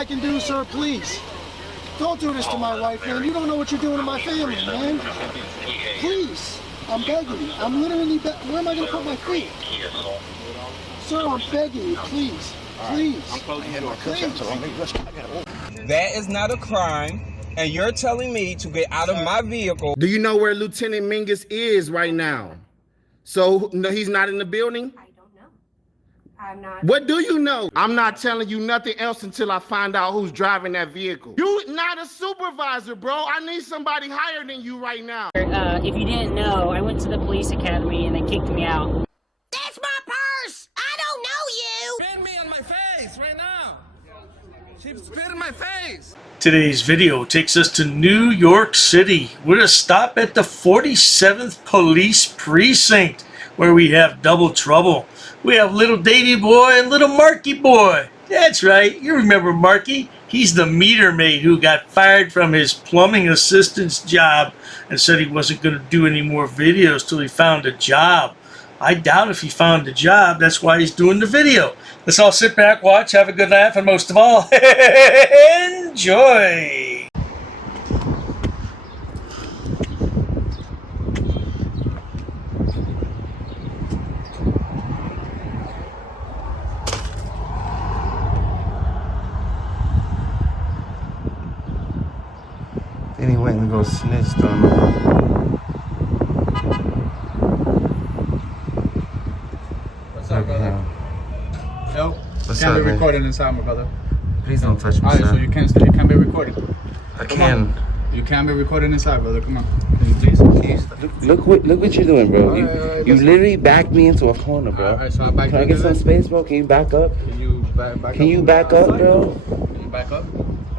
I can do, sir, please. Don't do this to my wife, man. You don't know what you're doing to my family, man. Please. I'm begging you. I'm literally where am I going to put my feet? Sir, I'm begging you, please. Please. Please. That is not a crime, and you're telling me to get out of my vehicle. Do you know where Lieutenant Mingus is right now? So, no, he's not in the building? I don't know. I'm not. What do you know? I'm not telling you nothing else until I find out who's driving that vehicle. You not a supervisor, bro. I need somebody higher than you right now. If you didn't know, I went to the police academy and they kicked me out. That's my purse! I don't know you! Spit me on my face right now. She spit in my face. Today's video takes us to New York City with a stop at the 47th Police Precinct, where we have double trouble. We have little Davey boy and little Marky boy. That's right, you remember Marky? He's the meter maid who got fired from his plumbing assistant's job and said he wasn't going to do any more videos till he found a job. I doubt if he found a job, that's why he's doing the video. Let's all sit back, watch, have a good laugh, and most of all, enjoy! Then he went and go snitched on him. What's up, brother? Yo, What's can't up, be man? recorded inside, my brother. Please don't touch me, Alright, sir. so you can't be recorded. I can. You can't be recorded inside, brother. Come on. Can you please? Look what you're doing, bro. You Alright, literally backed me into a corner, bro. Alright, so I back Can I you get into some it? space, bro? Can you back up? Can you back up? Can you back up, bro? Can you back up?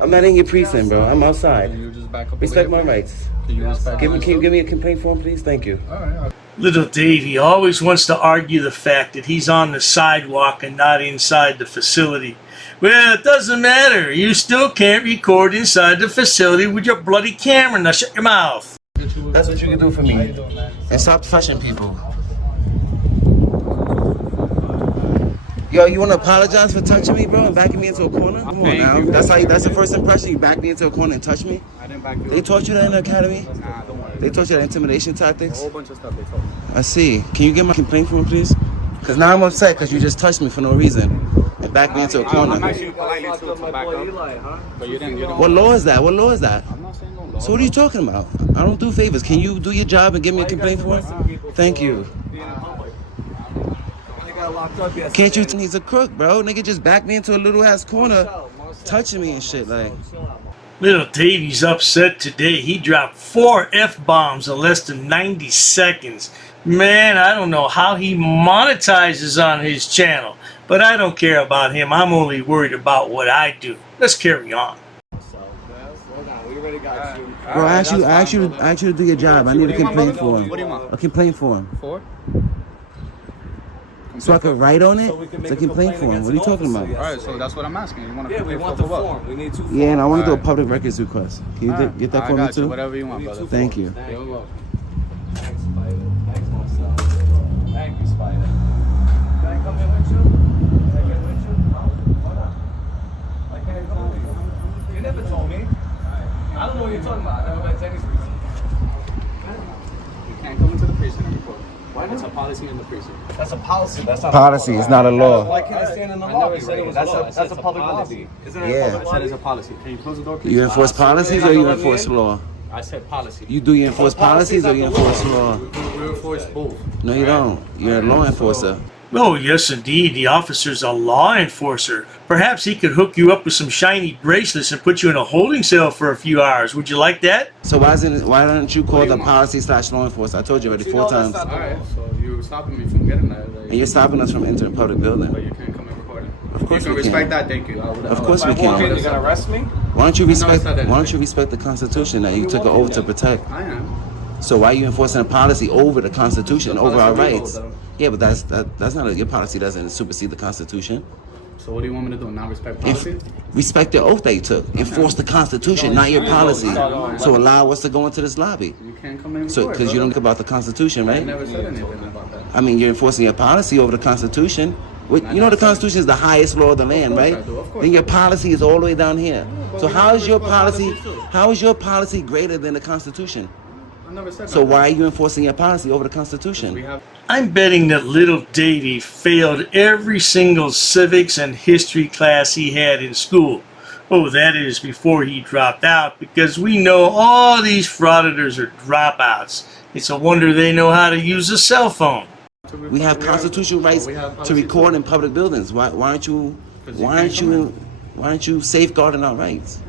I'm not in your precinct, bro. I'm outside. Can you just back up? Respect over my here, rights. please? Can you respect Can my you give me a complaint form, please? Thank you. Alright. Little Davey always wants to argue the fact that he's on the sidewalk and not inside the facility. Well, it doesn't matter. You still can't record inside the facility with your bloody camera. Now shut your mouth. That's what you can do for me. And stop touching people. Yo, you want to apologize for touching me, bro, and backing me into a corner? Come on now. That's the first impression. You backed me into a corner and touched me? I didn't back you They up. taught you that in the academy? Nah, don't worry. They taught you that intimidation A tactics? whole bunch of stuff they told me. I see. Can you get my complaint form, please? Because now I'm upset because you just touched me for no reason and backed me into a I'm corner. actually politely to back up. But you didn't. What law is that? What law is that? I'm not saying no law. So what are you talking about? I don't do favors. Can you do your job and give me a complaint form? Thank you. Can't you? He's a crook, bro. Nigga just backed me into a little ass corner, touching me and shit. Like, Little Davey's upset today. He dropped 4 F-bombs in less than 90 seconds. Man, I don't know how he monetizes on his channel, but I don't care about him. I'm only worried about what I do. Let's carry on. bro, I asked you to do your job. I need a complaint form. What do you want? A complaint form. For? So I could write on it? It's a complaint form. What are you talking about? Alright, so that's what I'm asking. You want to We want the form. We need 2 forms. Yeah, and I want to do a public records request. Can you get that for me too? Whatever you want, brother. Thank you. You're welcome. Thanks, Spider. Thanks, myself. Thank you, Spider. Can I come in with you? Can I get with you? No. Why not? Why can't I come with you? You never told me. I don't know what you're talking about. I never went to any precinct. You can't come into the precinct and report. Why not? It's a policy in the precinct. That's a policy. That's not Policy, it's not a law. Why can't I stand in the I lobby? never said it was a That's law. I a said that's a it's a public policy. lobby. Isn't it Yeah. a I public said it's lobby? a policy. Can you close the door, please? You enforce policies or you enforce law? I said policy. You do you enforce policies or you enforce law? We enforce both. No, you don't. You're a law enforcer. Oh, yes, indeed. The officer's a law enforcer. Perhaps he could hook you up with some shiny bracelets and put you in a holding cell for a few hours. Would you like that? So why don't you call the policy/law enforcer? I told you already 4 times. Alright, so you're stopping me from getting that. And you're stopping us from entering a public building. But you can't come and record it. Of course you we can respect can. that, thank you. Of course we If I walk in, can. you're gonna arrest me? Why don't you respect? said that. Why don't you respect the Constitution that you took an oath to protect? I am. So why are you enforcing a policy over the Constitution, over our policy we rights? hold, though. Yeah, but that's not your policy. Doesn't supersede the Constitution. So what do you want me to do? Not respect If, policy? respect the oath that you took. Enforce the Constitution, not your policy. So allow us to go into this lobby. You can't come in and So record, because you don't brother. think about the Constitution, I right? never said anything about that. I mean, you're enforcing your policy over the Constitution. You know the Constitution is the highest law of the land, right? Then your policy is all the way down here. So how is your policy? How is your policy greater than the Constitution? So why are you enforcing your policy over the Constitution? I'm betting that little Davey failed every single civics and history class he had in school. Oh, that is before he dropped out, because we know all these frauditors are dropouts. It's a wonder they know how to use a cell phone. We have constitutional rights to record in public buildings. Why aren't you safeguarding our rights?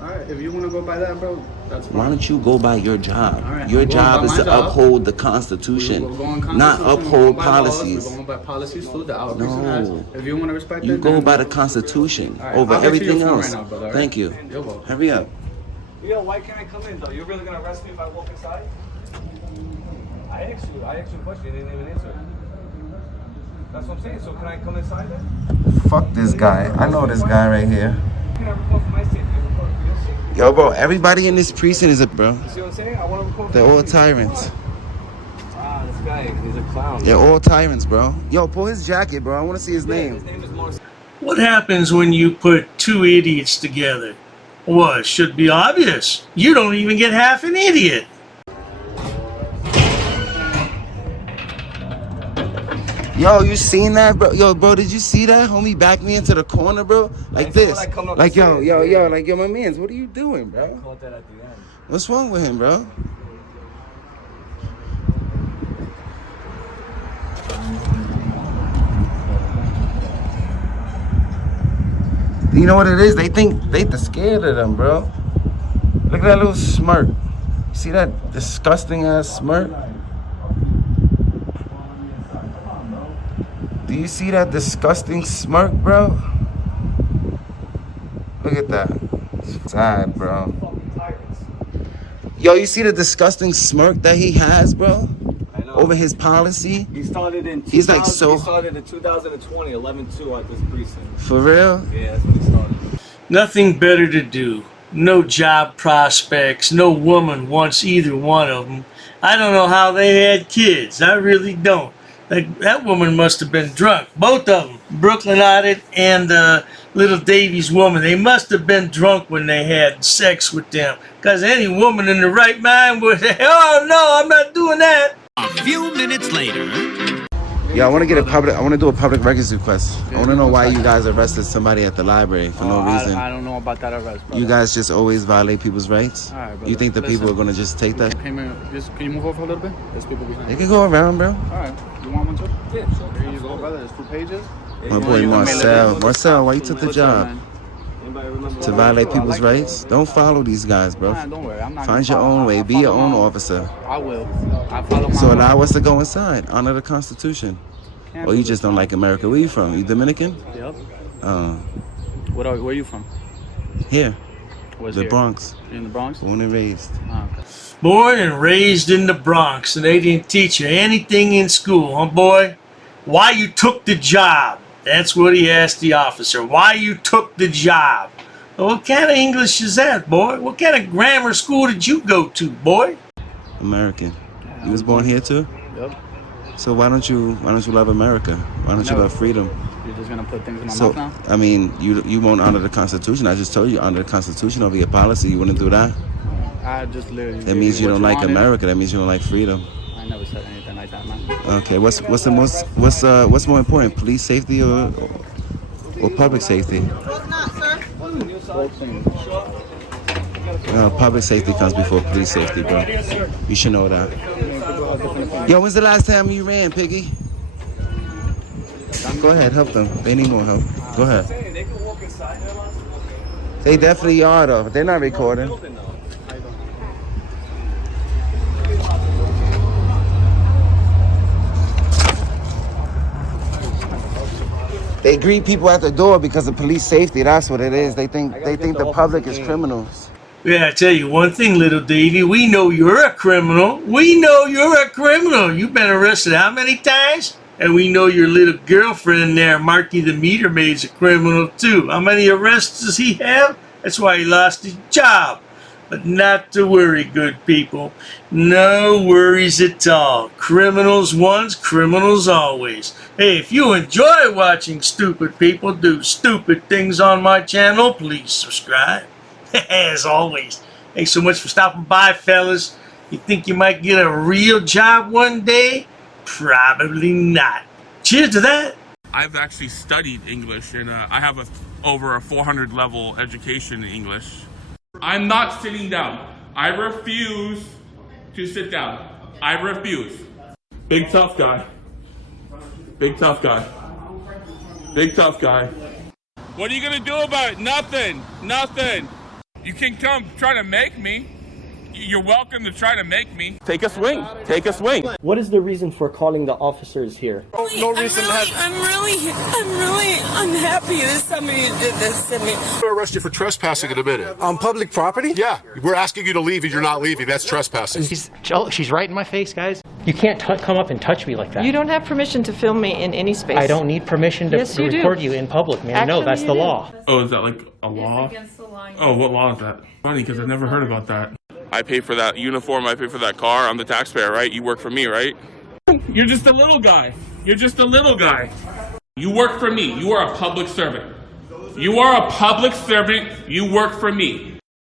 All right, if you want to go by that, bro, that's fine. Why don't you go by your job? Right, your job is to uphold the Constitution, not uphold policies. We're going by policies too, the outreach has. If you want to respect it, you go by the Constitution over everything else. Right now, brother, Thank you. You're welcome. Hurry up. Yo, why can't I come in though? You're really gonna arrest me if I walk inside? I asked you a question, you didn't even answer. That's what I'm saying. So can I come inside then? Fuck this guy. I know this guy right here. Can I record for my safety? Record for your safety? Yo, bro, everybody in this precinct is a bro. You see what I'm saying? I want to record. They're all tyrants. Ah, this guy, he's a clown. They're all tyrants, bro. Yo, pull his jacket, bro. I want to see his name. His name is Marky. What happens when you put two idiots together? Well, it should be obvious. You don't even get half an idiot. Yo, you seen that, bro? Yo, bro, did you see that? Homie backed me into the corner, bro. Like this. Like, yo, my mans, what are you doing, bro? What's wrong with him, bro? You know what it is? They think they're scared of them, bro. Look at that little smirk. See that disgusting ass smirk? Do you see that disgusting smirk, bro? Look at that. It's sad, bro. Yo, you see the disgusting smirk that he has, bro? Over his policy? He started in He's like so. He started in 2020, 11-2 at this precinct. For real? Yeah, that's when he started. Nothing better to do. No job prospects. No woman wants either one of them. I don't know how they had kids. I really don't. Like, that woman must have been drunk. Both of them. Brooklyn Audit and little Davey's woman. They must have been drunk when they had sex with them. Because any woman in the right mind would say, oh no, I'm not doing that. A few minutes later. Yeah, I want to do a public records request. I want to know why you guys arrested somebody at the library for no reason. I don't know about that arrest, bro. You guys just always violate people's rights? All right, you think the people are going to just take that? Can you move over a little bit? There's people behind. They can go around, bro. All right. You want one too? Yeah, sure. Here you go, brother. There's 2 pages. My boy Marcel. Marcel, why you took the job? To violate people's rights? Don't follow these guys, bro. Nah, don't worry. I'm not Find your own way. Be your own officer. I will. I follow my So allow us to go inside. Honor the Constitution. Or you just don't like America. Where you from? You Dominican? Yep. Where are you from? Here. Where's the here? Bronx. You're in the Bronx? Born and raised. Oh, okay. Born and raised in the Bronx, and they didn't teach you anything in school, huh, boy? Why you took the job? That's what he asked the officer. Why you took the job? Well, what kind of English is that, boy? What kind of grammar school did you go to, boy? American. You was born here too? Yep. So why don't you love America? Why don't you love freedom? You're just gonna put things in my mouth now? I mean, you won't honor the Constitution. I just told you honor the Constitution over your policy. You wouldn't do that? I just literally. That means you don't like America. That means you don't like freedom. I never said anything like that, man. Okay, what's more important, police safety or public safety? Both things. Public safety comes before police safety, bro. You should know that. Yo, when's the last time you ran, Piggy? Go ahead, help them. They need more help. Go ahead. They definitely are, though. They're not recording. They greet people at the door because of police safety. That's what it is. They think the public is criminals. Yeah, I tell you one thing, little Davey. We know you're a criminal. We know you're a criminal. You've been arrested how many times? And we know your little girlfriend there, Marky the meter maid's a criminal too. How many arrests does he have? That's why he lost his job. But not to worry, good people. No worries at all. Criminals once, criminals always. Hey, if you enjoy watching stupid people do stupid things on my channel, please subscribe. As always, thanks so much for stopping by, fellas. You think you might get a real job one day? Probably not. Cheers to that. I've actually studied English, and I have over a 400 level education in English. I'm not sitting down. I refuse to sit down. I refuse. Big tough guy. Big tough guy. Big tough guy. What are you gonna do about it? Nothing. Nothing. You can come try to make me. You're welcome to try to make me. Take a swing. Take a swing. What is the reason for calling the officers here? No reason. I'm really unhappy that somebody did this to me. We'll arrest you for trespassing in a minute. On public property? Yeah, we're asking you to leave and you're not leaving. That's trespassing. She's right in my face, guys. You can't come up and touch me like that. You don't have permission to film me in any space. I don't need permission to Yes, you do. record you in public, man. Actually, No, that's the you do. law. Oh, is that like a law? Against the law. Oh, what law is that? Funny, because I've never heard about that. I pay for that uniform, I pay for that car, I'm the taxpayer, right? You work for me, right? You're just a little guy. You're just a little guy. You work for me. You are a public servant. You are a public servant. You work for me.